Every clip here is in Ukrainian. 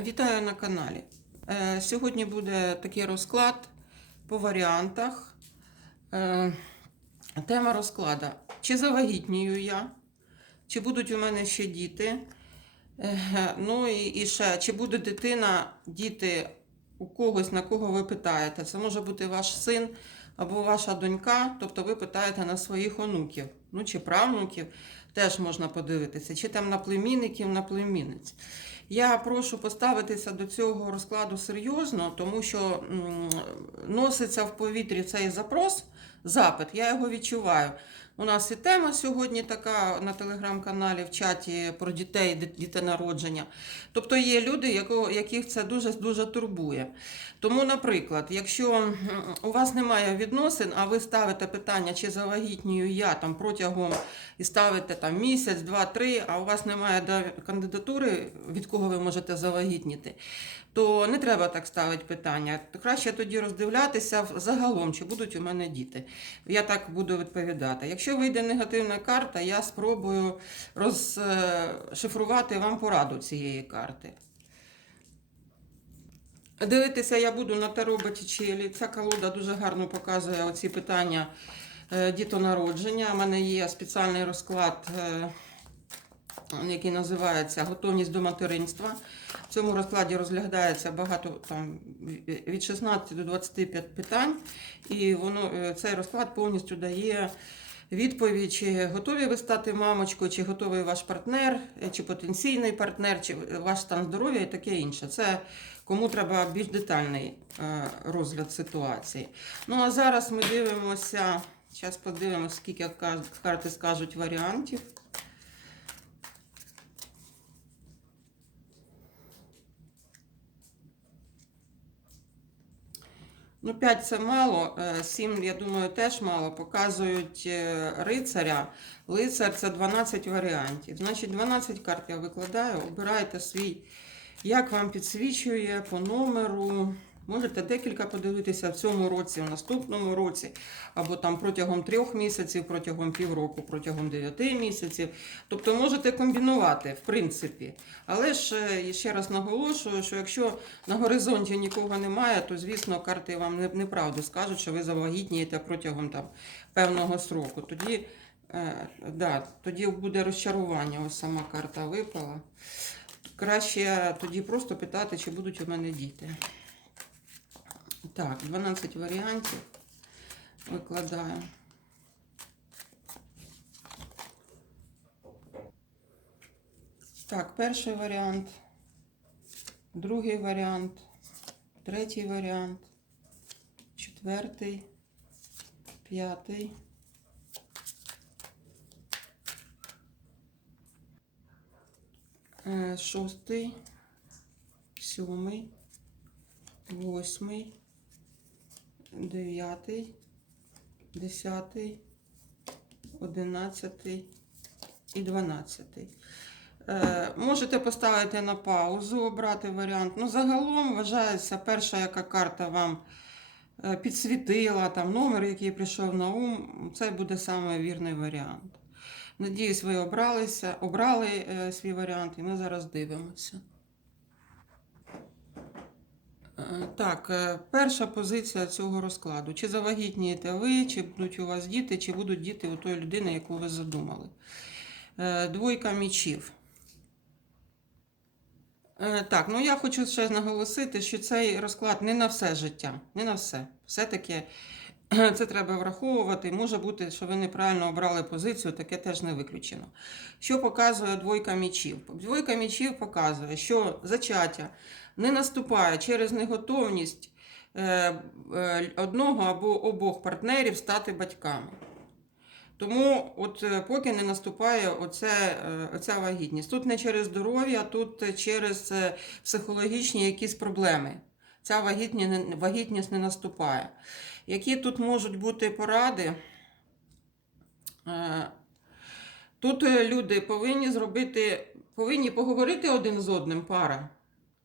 Вітаю на каналі. Е, Сьогодні буде такий розклад по варіантах. Е, Тема розкладу. Чи завагітнію я, чи будуть у мене ще діти. Е, Ну і, ще, чи буде дитина, діти у когось, на кого ви питаєте. Це може бути ваш син або ваша донька, тобто ви питаєте на своїх онуків, ну чи правнуків, теж можна подивитися, чи там на племінників, на племінниць. Я прошу поставитися до цього розкладу серйозно, тому що носиться в повітрі цей запрос, запит, я його відчуваю. У нас і тема сьогодні така на телеграм-каналі в чаті про дітей, дітенародження. Тобто є люди, яких це дуже дуже турбує. Тому, наприклад, якщо у вас немає відносин, а ви ставите питання, чи завагітнюю я там протягом і ставите там місяць, два, три, а у вас немає кандидатури, від кого ви можете завагітніти, то не треба так ставити питання. Краще тоді роздивлятися загалом, чи будуть у мене діти. Я так буду відповідати. Якщо вийде негативна карта, я спробую розшифрувати вам пораду цієї карти. Дивитися я буду на Таро Боттічелі. Ця колода дуже гарно показує оці питання е, дітонародження. У мене є спеціальний розклад, е, який називається Готовність до материнства. В цьому розкладі розглядається багато там від 16 до 25 питань, і воно е, цей розклад повністю дає. Відповідь, чи готові ви стати мамочкою, чи готовий ваш партнер, е, чи потенційний партнер, чи ваш стан здоров'я і таке інше. Це кому треба більш детальний е, розгляд ситуації. Ну а зараз ми дивимося, зараз подивимося, скільки кар- карти скажуть варіантів. Ну, 5 це мало, 7, я думаю, теж мало. Показують е, рицаря. Лицар це 12 варіантів. Значить, 12 карт я викладаю. Обирайте свій, як вам підсвічує по номеру. Можете декілька подивитися в цьому році, в наступному році, або там протягом трьох місяців, протягом півроку, протягом дев'яти місяців. Тобто можете комбінувати, в принципі. Але ж е, ще раз наголошую, що якщо на горизонті нікого немає, то звісно карти вам неправду скажуть, що ви завагітнієте протягом там певного сроку. Тоді, е, да, тоді буде розчарування. Ось сама карта випала. Краще тоді просто питати, чи будуть у мене діти. Так, 12 варіантів викладаю. Так, перший варіант, другий варіант, третій варіант, четвертий, п'ятий. е, Шостий, сьомий, восьмий, дев'ятий, десятий, одинадцятий і дванадцятий. Е, можете поставити на паузу, обрати варіант. Ну, загалом вважається перша, яка карта вам е, підсвітила, там номер, який прийшов на ум, це буде саме вірний варіант. Надіюсь, ви обралися, обрали е, свій варіант, і ми зараз дивимося. Е, Так, е, перша позиція цього розкладу. Чи завагітнієте ви, чи будуть у вас діти, чи будуть діти у тої людини, яку ви задумали. Е, Двойка мічів. Так, ну я хочу ще наголосити, що цей розклад не на все життя, не на все. Все-таки це треба враховувати. Може бути, що ви неправильно обрали позицію, таке теж не виключено. Що показує двойка мічів? Двойка мічів показує, що зачаття не наступає через неготовність е, е, одного або обох партнерів стати батьками. Тому, от е, поки не наступає оце, оця вагітність. Тут не через здоров'я, тут через психологічні якісь проблеми. Ця вагітність не наступає. Які тут можуть бути поради? Е, Тут е, люди повинні зробити, повинні поговорити один з одним пара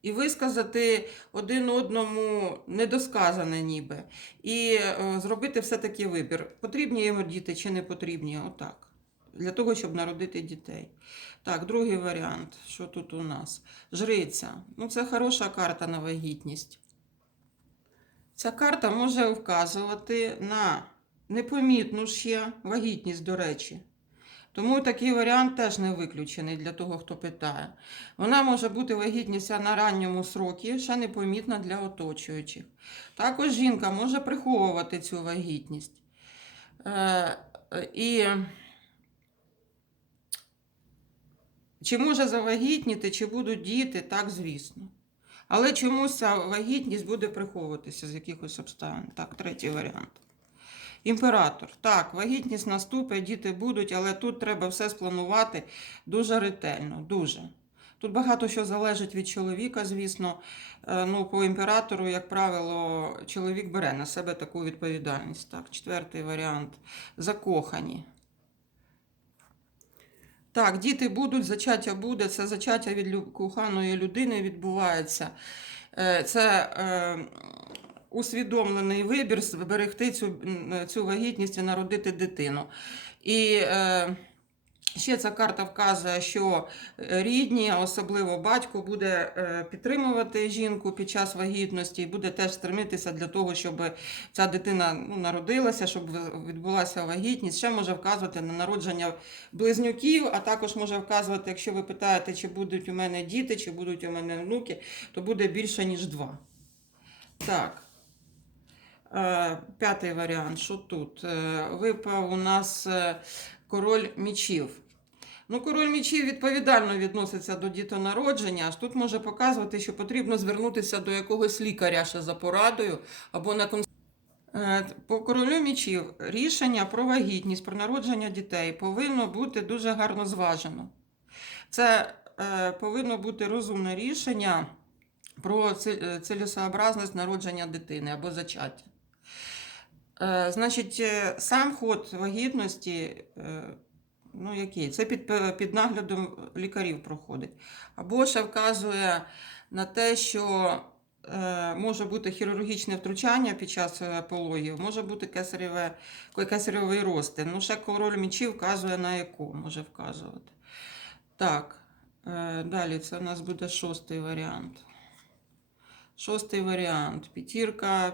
і висказати один одному недосказане ніби. І е, зробити все-таки вибір, потрібні йому діти чи не потрібні. Отак. для того, щоб народити дітей. Так, другий варіант. Що тут у нас? Жриця. Ну, це хороша карта на вагітність. Ця карта може вказувати на непомітну ще вагітність, до речі. Тому такий варіант теж не виключений для того, хто питає. Вона може бути вагітність на ранньому срокі, ще непомітна для оточуючих. Також жінка може приховувати цю вагітність. Е, і чи може завагітніти, чи будуть діти, так, звісно. Але чомусь вагітність буде приховуватися з якихось обставин. Так, третій варіант. Імператор. Так, вагітність наступить, діти будуть, але тут треба все спланувати дуже ретельно, дуже. Тут багато що залежить від чоловіка, звісно. Е, Ну, по імператору, як правило, чоловік бере на себе таку відповідальність. Так, четвертий варіант. Закохані. Так, діти будуть, зачаття буде. Це зачаття від коханої людини відбувається. Е, Це е, усвідомлений вибір зберегти цю, цю вагітність і народити дитину. І е, ще ця карта вказує, що рідні, особливо батько, буде е, підтримувати жінку під час вагітності і буде теж стремитися для того, щоб ця дитина ну, народилася, щоб відбулася вагітність. Ще може вказувати на народження близнюків, а також може вказувати, якщо ви питаєте, чи будуть у мене діти, чи будуть у мене внуки, то буде більше, ніж два. Так. Е, П'ятий варіант. Що тут? Е, Випав у нас е, король мічів. Ну, король мічів відповідально відноситься до дітонародження. Аж тут може показувати, що потрібно звернутися до якогось лікаря ще за порадою або на конс... Е, По королю мічів рішення про вагітність, про народження дітей повинно бути дуже гарно зважено. Це е, повинно бути розумне рішення про е, цілесообразність народження дитини або зачаття. Е, Значить, е, сам ход вагітності, е, ну який? Це під, під наглядом лікарів проходить. Або ще вказує на те, що е, може бути хірургічне втручання під час е, пологів, може бути кесареве, кесаревий рости. Ну, ще король мічів вказує на яку може вказувати. Так, е, далі це у нас буде шостий варіант. Шостий варіант. П'ятірка, е,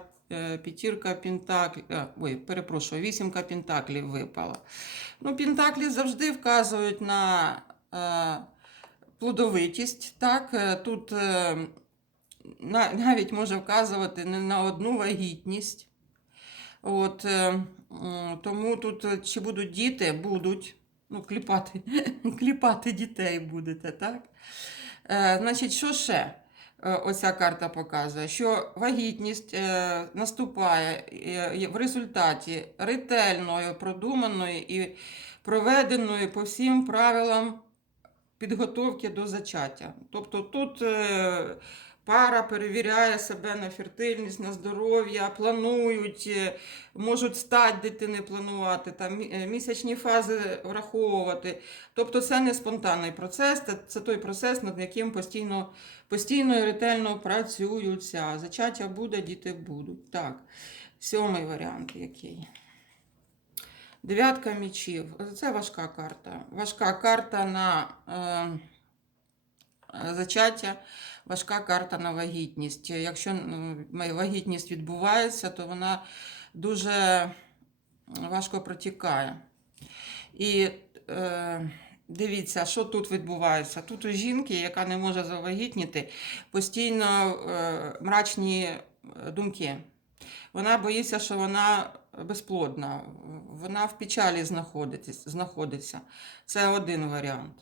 п'ятірка пентаклів. е, Ой, перепрошую, вісімка пентаклів випала. Ну, пентаклі завжди вказують на е, плодовитість. Так? Е, Тут е, на- навіть може вказувати не на одну вагітність. От, е, тому тут е, чи будуть діти, будуть. Ну, кліпати, кліпати дітей будете, так? Е, значить, що ще? Е, Оця карта показує, що вагітність е, наступає е, в результаті ретельної, продуманої і проведеної по всім правилам підготовки до зачаття. Тобто тут пара перевіряє себе на фертильність, на здоров'я, планують, е, можуть стать дитини планувати, там, е, місячні фази враховувати. Тобто це не спонтанний процес, це, той процес, над яким постійно, постійно і ретельно працюються. Зачаття буде, діти будуть. Так, сьомий варіант який. Дев'ятка мічів. Це важка карта. Важка карта на е, зачаття, важка карта на вагітність. Якщо вагітність відбувається, то вона дуже важко протікає. І е, дивіться, що тут відбувається. Тут у жінки, яка не може завагітніти, постійно е, мрачні е, думки. Вона боїться, що вона безплодна, вона в печалі знаходиться. знаходиться. Це один варіант.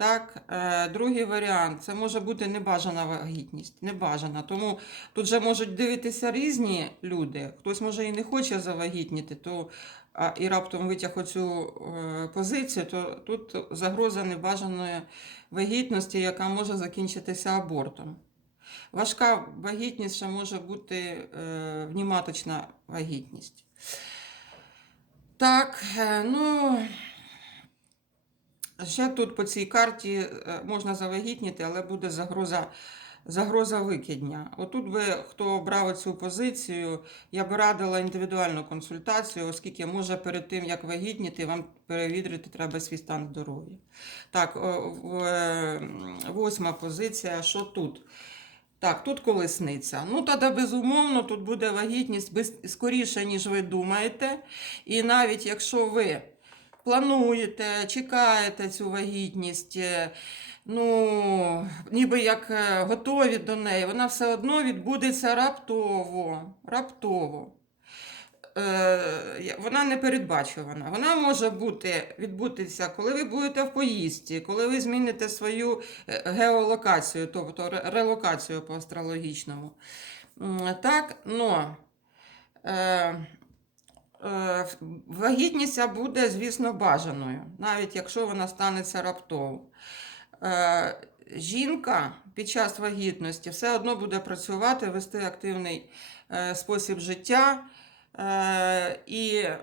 Так, е, другий варіант це може бути небажана вагітність. Небажана. Тому тут же можуть дивитися різні люди. Хтось може і не хоче завагітніти, то і раптом витяг оцю е, позицію, то тут загроза небажаної вагітності, яка може закінчитися абортом. Важка вагітність ще може бути е, вніматочна вагітність. Так, ну. Ще тут по цій карті е, можна завагітніти, але буде загроза загроза викидня. Отут би, хто брав цю позицію, я би радила індивідуальну консультацію, оскільки може перед тим, як вагітніти, вам перевірити треба свій стан здоров'я. Так, е, восьма позиція. Що тут? Так, тут колесниця. Ну, тоді, безумовно, тут буде вагітність скоріше, ніж ви думаєте. І навіть якщо ви плануєте, чекаєте цю вагітність, е, ну, ніби як е, готові до неї, вона все одно відбудеться раптово. раптово. Е, Вона не передбачувана. Вона може бути, відбутися, коли ви будете в поїздці, коли ви зміните свою геолокацію, тобто релокацію по астрологічному. Так, но вагітність буде, звісно, бажаною, навіть якщо вона станеться раптово. Е, Жінка під час вагітності все одно буде працювати, вести активний е, спосіб життя. Е, і е,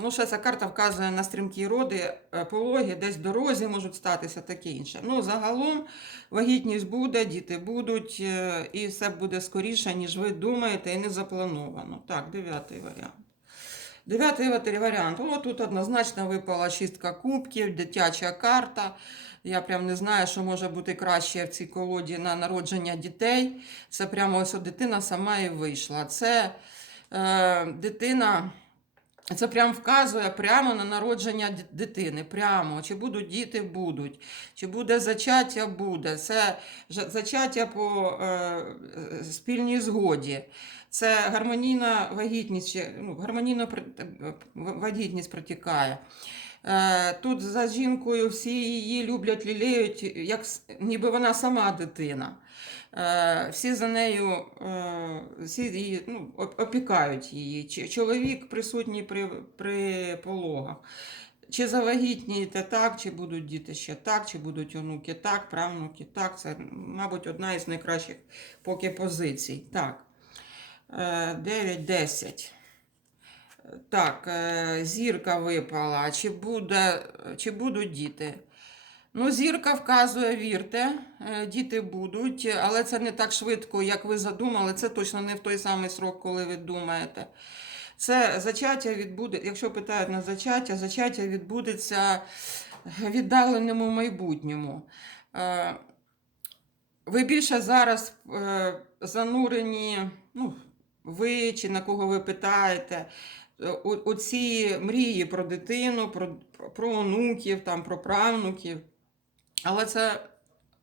ну, ще ця карта вказує на стрімкі роди, е, пологи, десь дорозі можуть статися таке інше. Ну, загалом вагітність буде, діти будуть, е, і все буде скоріше, ніж ви думаєте, і не заплановано. Так, дев'ятий варіант. Дев'ятий варіант. О, тут однозначно випала шістка кубків, дитяча карта. Я прям не знаю, що може бути краще в цій колоді на народження дітей. Це прямо ось дитина сама і вийшла. Це е, дитина. Це прям вказує прямо на народження дитини. Прямо. Чи будуть діти, будуть. Чи буде зачаття, буде. Це зачаття по е, спільній згоді. Це гармонійна вагітність, ну, гармонійно е, вагітність протікає. Е, Тут за жінкою всі її люблять, лілеють, як ніби вона сама дитина. Е, Всі за нею, всі її ну, опікають її. Чоловік присутній при, при пологах. Чи завагітнієте так, чи будуть діти ще так, чи будуть онуки так, правнуки так. Це, мабуть, одна із найкращих поки позицій. Так. 9-10. Так, е, зірка випала. Чи, буде, чи будуть діти? Ну, зірка вказує, вірте, е, діти будуть, але це не так швидко, як ви задумали. Це точно не в той самий срок, коли ви думаєте. Це зачаття відбуде, якщо питають на зачаття, зачаття відбудеться в віддаленому майбутньому. Е, Ви більше зараз е, занурені, ну, ви чи на кого ви питаєте, е, оці мрії про дитину, про, про онуків, там, про правнуків. Але це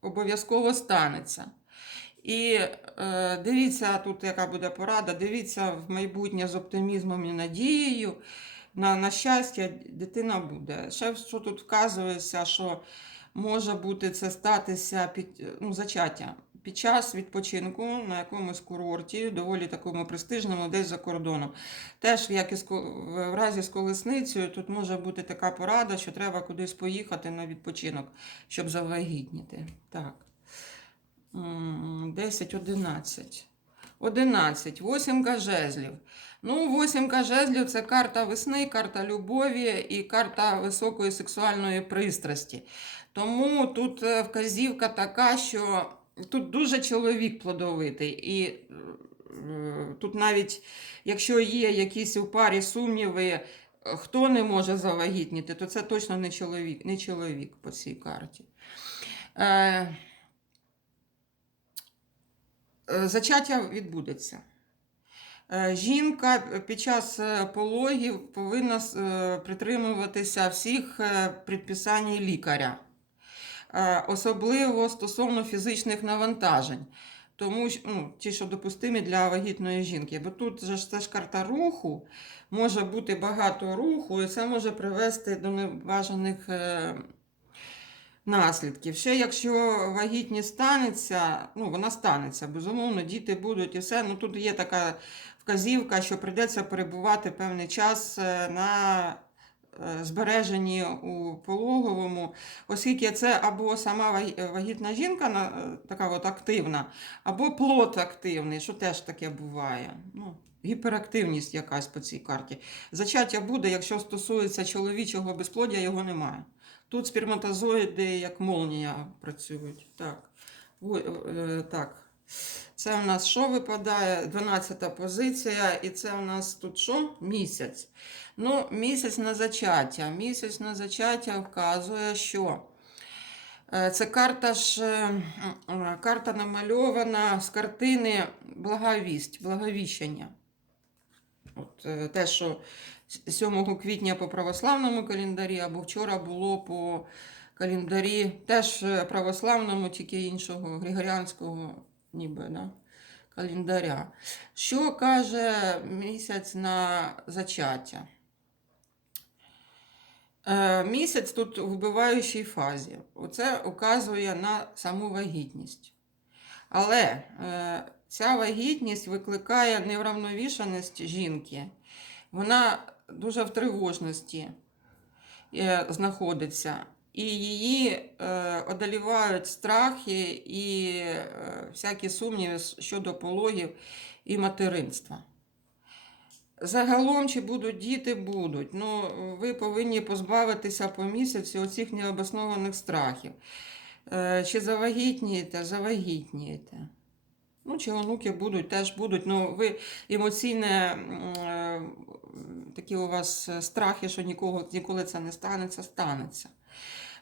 обов'язково станеться. І е, дивіться, тут яка буде порада, дивіться в майбутнє з оптимізмом і надією. На, на щастя, дитина буде. Ще що тут вказується, що може бути це статися під ну, зачаття під час відпочинку на якомусь курорті, доволі такому престижному, десь за кордоном. Теж, як і в разі з колесницею, тут може бути така порада, що треба кудись поїхати на відпочинок, щоб завагітніти. Так. 10, 11. 11. Восімка жезлів. Ну, восімка жезлів це карта весни, карта любові і карта високої сексуальної пристрасті. Тому тут е, вказівка така, що тут дуже чоловік плодовитий. І е, тут навіть якщо є якісь у парі сумніви, е, хто не може завагітніти, то це точно не чоловік, не чоловік по цій карті. Е, Е, Зачаття відбудеться. Жінка під час пологів повинна притримуватися всіх предписань лікаря, особливо стосовно фізичних навантажень, тому що ну, ті, що допустимі для вагітної жінки. Бо тут же ж це ж карта руху, може бути багато руху, і це може привести до небажаних е, наслідків. Ще якщо вагітність станеться, ну вона станеться, безумовно, діти будуть і все. Ну тут є така вказівка, що прийдеться перебувати певний час е, на е, збереженні у пологовому, оскільки це або сама вагітна жінка е, така от активна, або плод активний, що теж таке буває. Ну, гіперактивність якась по цій карті. Зачаття буде, якщо стосується чоловічого безплодя, його немає. Тут сперматозоїди як молнія працюють. Так, Ой, е, так. Це в нас що випадає? 12 позиція, і це у нас тут що? Місяць. Ну, місяць на зачаття. Місяць на зачаття вказує, що е, це карта ж е, е, карта намальована з картини благовість, благовіщення. От, те, що 7 квітня по православному календарі, або вчора було по календарі теж православному, тільки іншого, григоріанського ніби, да? календаря. Що каже місяць на зачаття? Е, Місяць тут у вбиваючій фазі. Оце указує на саму вагітність. Але е, ця вагітність викликає невравновішаність жінки. Вона дуже в тривожності е, знаходиться. І її е, одолівають страхи і е, всякі сумніви щодо пологів і материнства. Загалом, чи будуть діти, будуть. Ну, ви повинні позбавитися по місяці оцих необоснованих страхів. Е, Чи завагітнієте, завагітнієте. Ну, чи онуки будуть, теж будуть. Ну, ви емоційне е, такі у вас е, страхи, що нікого, ніколи це не станеться, станеться.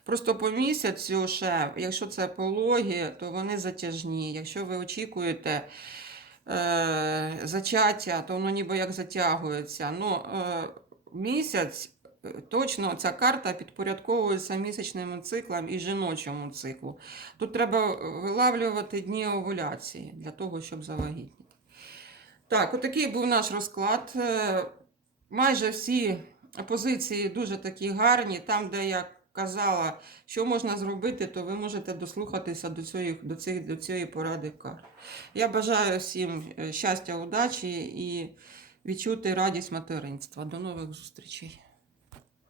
Просто по місяцю ще, якщо це пологи, то вони затяжні. Якщо ви очікуєте е, зачаття, то воно ніби як затягується. Ну, е, місяць е, точно ця карта підпорядковується місячним циклам і жіночому циклу. Тут треба вилавлювати дні овуляції для того, щоб завагітніти. Так, отакий був наш розклад. Е, Майже всі позиції дуже такі гарні. Там, де я казала, що можна зробити, то ви можете дослухатися до цієї, до цих, до цієї поради карт. Я бажаю всім е, щастя, удачі і відчути радість материнства. До нових зустрічей.